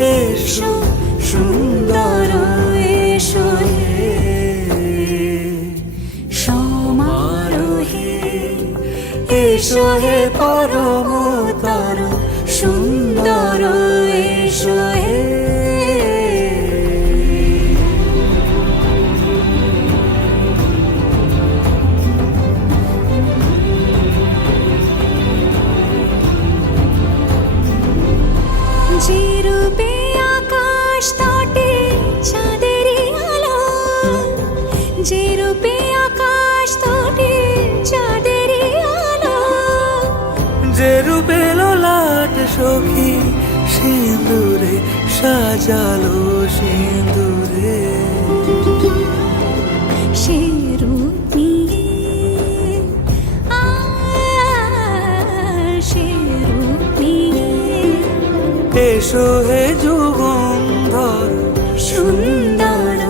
এসো সুন্দর এসো হে সমারোহে এসো হে পরম তর সুন্দর এসো যে আকাশ তটে চাঁদেরই আলো। যে রূপে লাট সখী সিঁদুরে সাজালো সিঁদুরে এসো হে যুগন্ধর। সুন্দর